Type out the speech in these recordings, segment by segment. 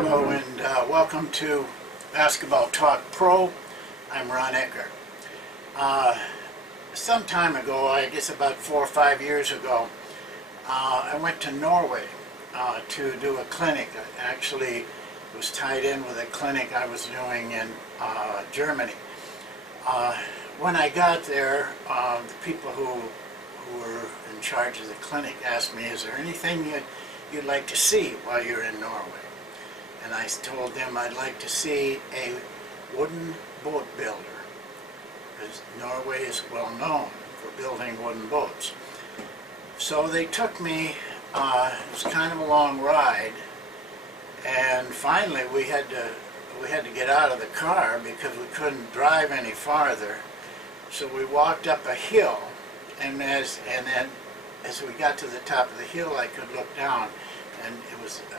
Hello and welcome to Basketball Talk Pro. I'm Ron Ekker. Some time ago, I guess about 4 or 5 years ago, I went to Norway to do a clinic. Actually, it was tied in with a clinic I was doing in Germany. When I got there, the people who were in charge of the clinic asked me, is there anything you'd like to see while you're in Norway? And I told them I'd like to see a wooden boat builder, because Norway is well known for building wooden boats. So they took me. It was kind of a long ride, and finally we had to get out of the car because we couldn't drive any farther. So we walked up a hill, and then as we got to the top of the hill, I could look down, and it was a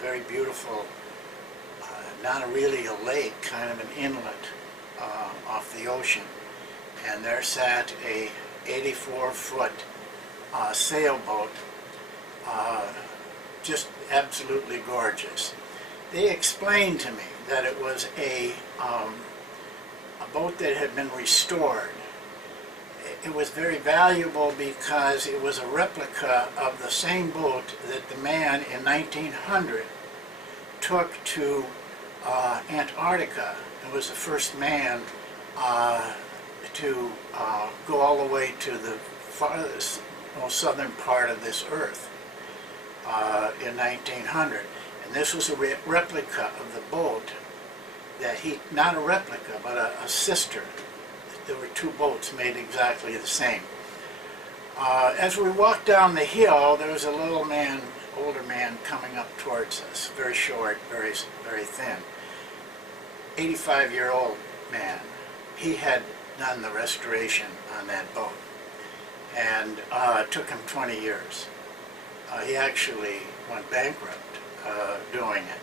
very beautiful, not really a lake, kind of an inlet off the ocean. And there sat a 84-foot sailboat, just absolutely gorgeous. They explained to me that it was a boat that had been restored. It was very valuable because it was a replica of the same boat that the man in 1900 took to Antarctica. It was the first man to go all the way to the farthest, most southern part of this earth in 1900. And this was a replica of the boat that not a replica, but a sister. There were two boats made exactly the same. As we walked down the hill, there was a little man, older man, coming up towards us, very short, very thin. 85-year-old man. He had done the restoration on that boat, and it took him 20 years. He actually went bankrupt doing it.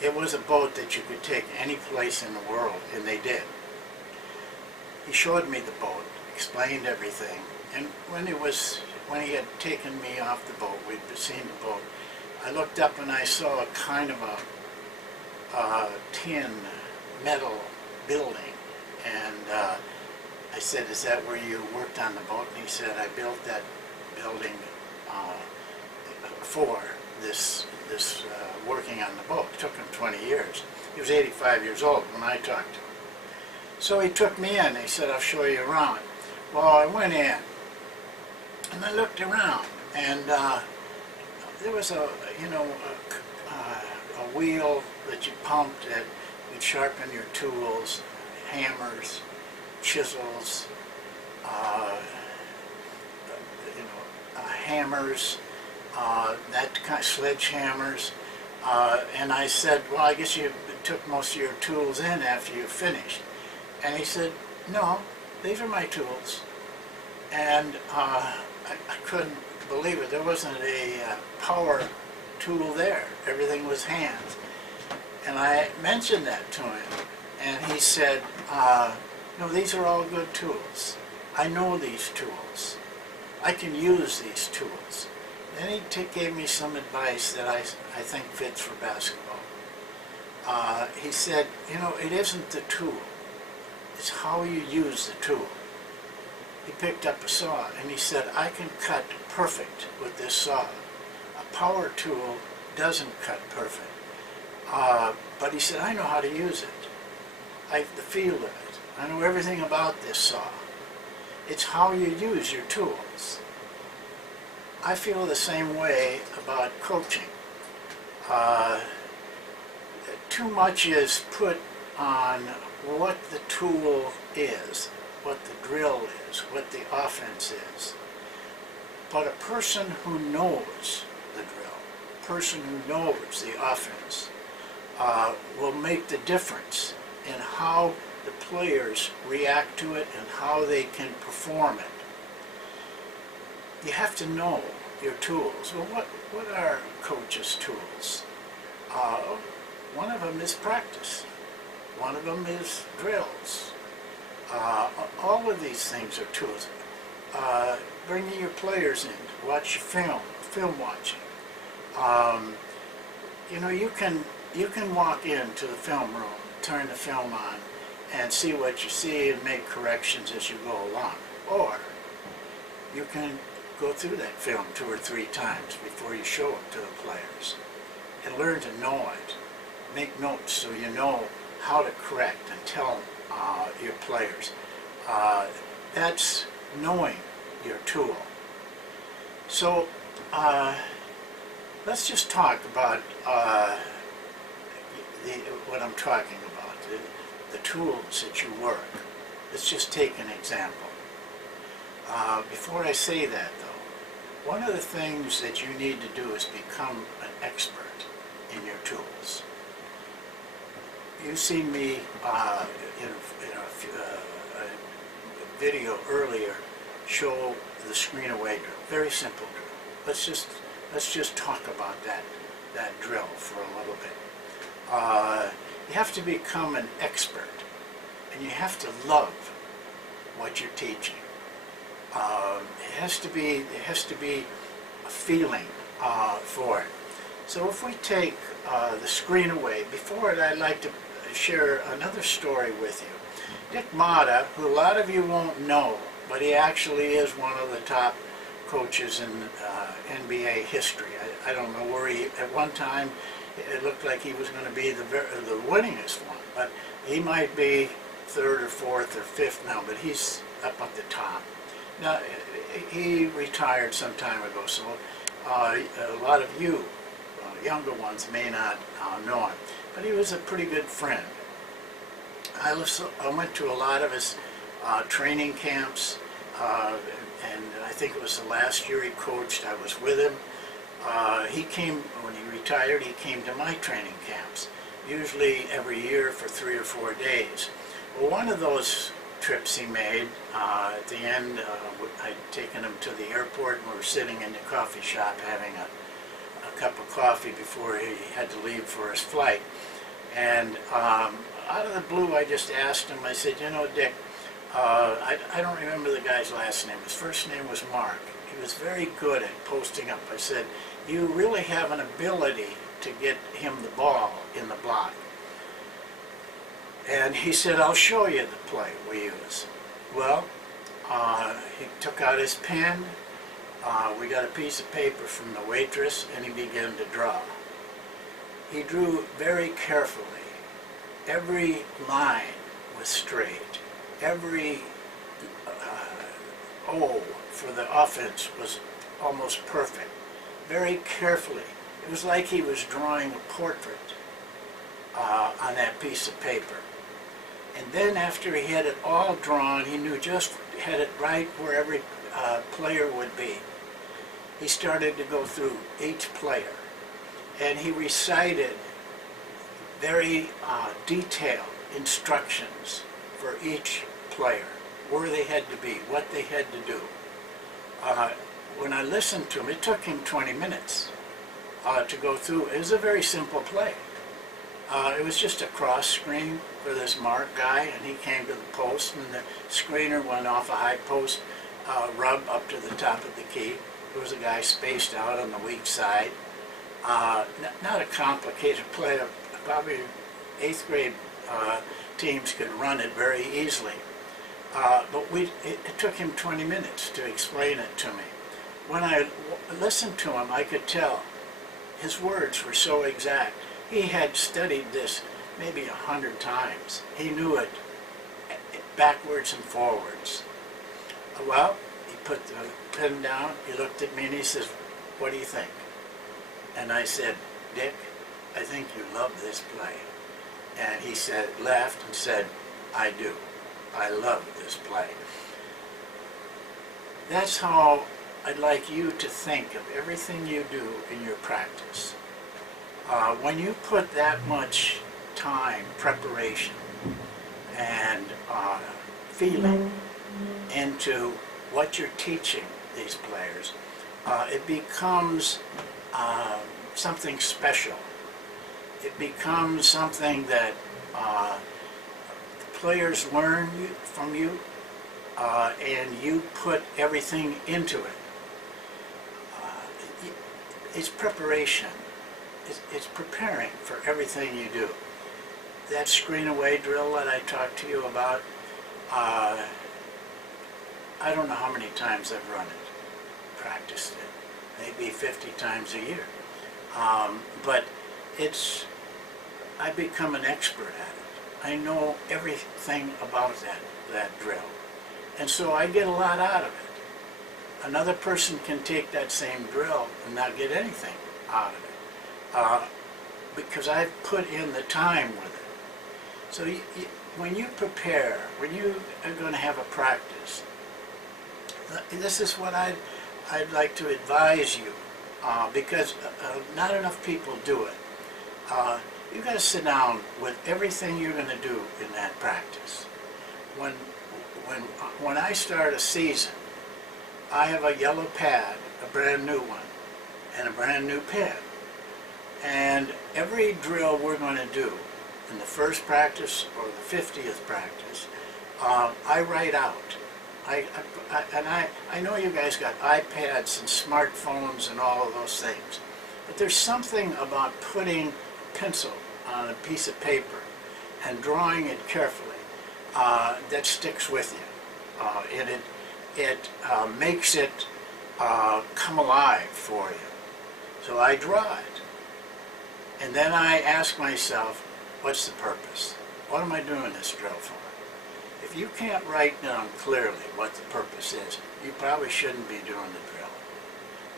It was a boat that you could take any place in the world, and they did. He showed me the boat, explained everything, and when he had taken me off the boat, we'd seen the boat, I looked up and I saw a kind of a tin metal building, and I said, is that where you worked on the boat? And he said, I built that building for this working on the boat. It took him 20 years. He was 85 years old when I talked to him. So he took me in. He said, I'll show you around. Well, I went in, and I looked around, and there was a wheel that you pumped that would sharpen your tools, hammers, chisels, hammers, that kind of sledgehammers. And I said, well, I guess you took most of your tools in after you finished. And he said, no, these are my tools. And I couldn't believe it. There wasn't a power tool there. Everything was hands. And I mentioned that to him. And he said, no, these are all good tools. I know these tools. I can use these tools. Then he gave me some advice that I think fits for basketball. He said, it isn't the tool. It's how you use the tool. He picked up a saw and he said, I can cut perfect with this saw. A power tool doesn't cut perfect. But he said, I know how to use it. I have the feel of it. I know everything about this saw. It's how you use your tools. I feel the same way about coaching. Too much is put on what the tool is, what the drill is, what the offense is. But a person who knows the drill, a person who knows the offense, will make the difference in how the players react to it and how they can perform it. You have to know your tools. Well, what are coaches' tools? One of them is practice. One of them is drills. All of these things are tools. Bringing your players in to watch film watching. you know, you can walk into the film room, turn the film on, and see what you see and make corrections as you go along. Or you can go through that film 2 or 3 times before you show it to the players and learn to know it. Make notes so you know how to correct and tell your players. That's knowing your tool. So let's just talk about what I'm talking about, the tools that you work. Let's just take an example. Before I say that, though, one of the things that you need to do is become an expert in your tools. You've seen me in a video earlier show the screen away drill. Very simple drill. Let's just talk about that drill for a little bit. You have to become an expert, and you have to love what you're teaching. It has to be a feeling for it. So if we take the screen away, before it, I'd like to share another story with you. Dick Motta, who a lot of you won't know, but he actually is one of the top coaches in NBA history. I don't know where he, at one time, it looked like he was going to be the winningest one, but he might be 3rd or 4th or 5th now, but he's up at the top. Now, he retired some time ago, so a lot of you, younger ones, may not know him, but he was a pretty good friend. I went to a lot of his training camps, and I think it was the last year he coached. I was with him. He came, when he retired, he came to my training camps, usually every year for 3 or 4 days. Well, one of those trips he made, at the end, I'd taken him to the airport, and we were sitting in the coffee shop having a cup of coffee before he had to leave for his flight. And out of the blue, I just asked him, I said, you know, Dick, I don't remember the guy's last name. His first name was Mark. He was very good at posting up. I said, you really have an ability to get him the ball in the block. And he said, I'll show you the play we use. Well, he took out his pen. We got a piece of paper from the waitress, and he began to draw. He drew very carefully. Every line was straight. Every O for the offense was almost perfect. Very carefully. It was like he was drawing a portrait on that piece of paper. And then after he had it all drawn, he knew just had it right where every player would be. He started to go through each player, and he recited very detailed instructions for each player, where they had to be, what they had to do. When I listened to him, it took him 20 minutes to go through. It was a very simple play. It was just a cross screen for this Mark guy, and he came to the post, and the screener went off a high post rub up to the top of the key. There was a guy spaced out on the weak side. Not a complicated play. Probably 8th grade teams could run it very easily. But it took him 20 minutes to explain it to me. When I listened to him, I could tell his words were so exact. He had studied this maybe 100 times. He knew it backwards and forwards. Well, he put the pen down, he looked at me, and he says, what do you think? And I said, Dick, I think you love this play. And he said, laughed and said, I do. I love this play. That's how I'd like you to think of everything you do in your practice. When you put that much time, preparation, and feeling into what you're teaching these players, it becomes something special. It becomes something that the players learn from you, and you put everything into it. It's preparation. it's preparing for everything you do. That screen away drill that I talked to you about, I don't know how many times I've run it, practiced it, maybe 50 times a year. But I've become an expert at it. I know everything about that drill. And so I get a lot out of it. Another person can take that same drill and not get anything out of it. Because I've put in the time with it. So when you prepare, when you are going to have a practice, this is what I'd like to advise you, because not enough people do it. You've got to sit down with everything you're going to do in that practice. When I start a season, I have a yellow pad, a brand new one, and a brand new pen. And every drill we're going to do in the first practice or the 50th practice, I write out. I know you guys got iPads and smartphones and all of those things, but there's something about putting pencil on a piece of paper and drawing it carefully that sticks with you. And it makes it come alive for you. So I draw it. And then I ask myself, what's the purpose? What am I doing this drill for? If you can't write down clearly what the purpose is, you probably shouldn't be doing the drill.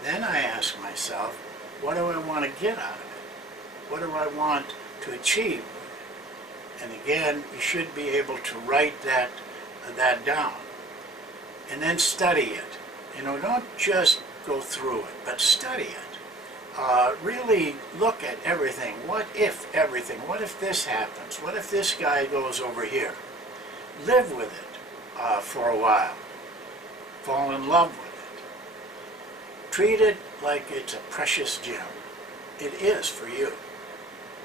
Then I ask myself, what do I want to get out of it? What do I want to achieve with it? And again, you should be able to write that down. And then study it. You know, don't just go through it, but study it. Really look at everything. What if everything? What if this happens? What if this guy goes over here? Live with it for a while. Fall in love with it. Treat it like it's a precious gem. It is for you.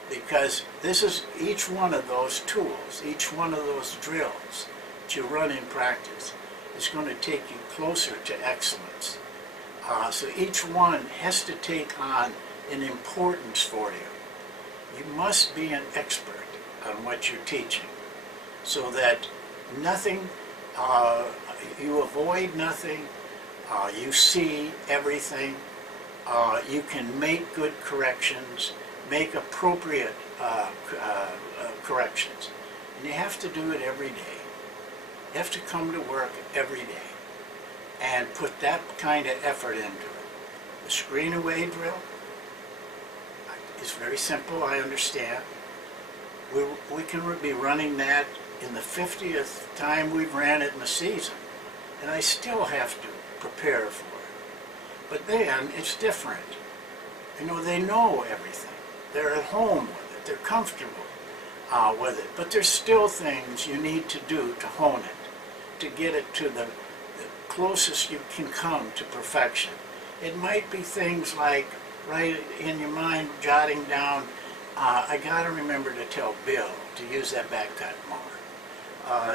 Because this is each one of those tools, each one of those drills that you run in practice is going to take you closer to excellence. So each one has to take on an importance for you. You must be an expert on what you're teaching so that nothing, you avoid nothing, you see everything, you can make good corrections, make appropriate corrections. And you have to do it every day. You have to come to work every day and put that kind of effort into it. The screen away drill is very simple, I understand. We can be running that in the 50th time we've ran it in the season, and I still have to prepare for it. But then it's different. You know, they know everything. They're at home with it. They're comfortable with it. But there's still things you need to do to hone it, to get it to the closest you can come to perfection. It might be things like, right in your mind, jotting down, I got to remember to tell Bill to use that back cut more.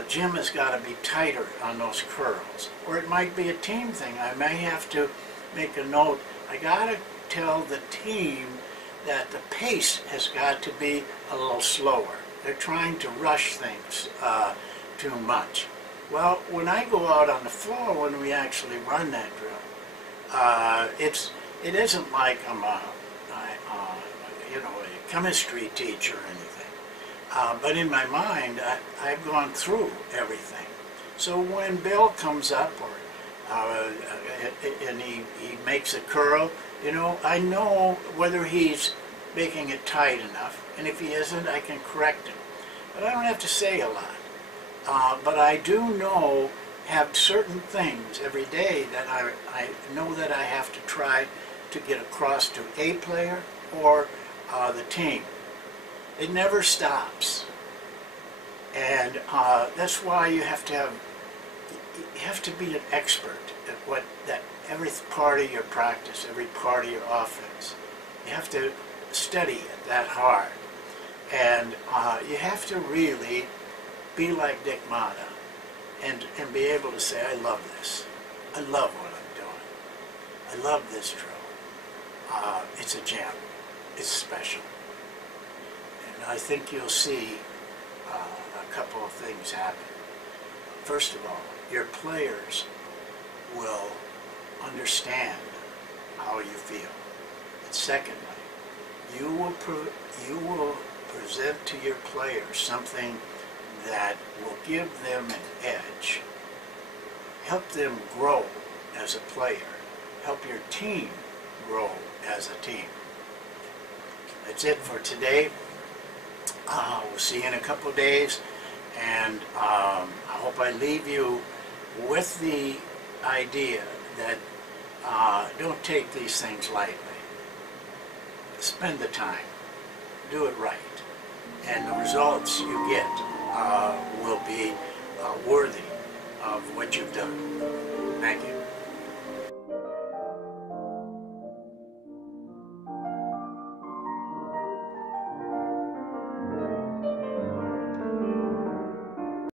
Jim has got to be tighter on those curls. Or it might be a team thing. I may have to make a note. I got to tell the team that the pace has got to be a little slower. They're trying to rush things too much. Well, when I go out on the floor, when we actually run that drill, it isn't like I'm a chemistry teacher or anything. But in my mind, I've gone through everything. So when Bill comes up and he makes a curl, you know, I know whether he's making it tight enough, and if he isn't, I can correct him. But I don't have to say a lot. But I do have certain things every day that I know that I have to try to get across to a player or the team. It never stops. And that's why you have to be an expert at every part of your practice, every part of your offense. You have to study it that hard. And you have to really be like Dick Mata and be able to say, I love this. I love what I'm doing. I love this drill. It's a gem. is special. And I think you'll see a couple of things happen. First of all, your players will understand how you feel. And secondly, you will present to your players something that will give them an edge, help them grow as a player, help your team grow as a team. That's it for today. We'll see you in a couple of days, and I hope I leave you with the idea that don't take these things lightly. Spend the time, do it right, and the results you get will be worthy of what you've done.